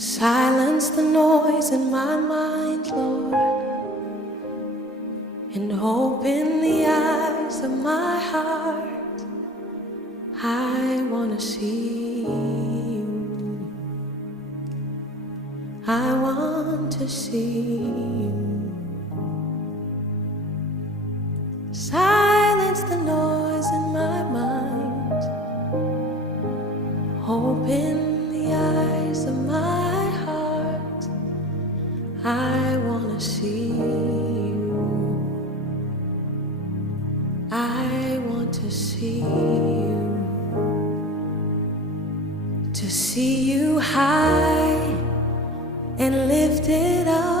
Silence the noise in my mind, Lord, and open the eyes of my heart. I want to see you. I want to see you. Silence the noise in my mind. Open the eyes of my heart. I want to see you. I want to see you. To see you high and lifted up,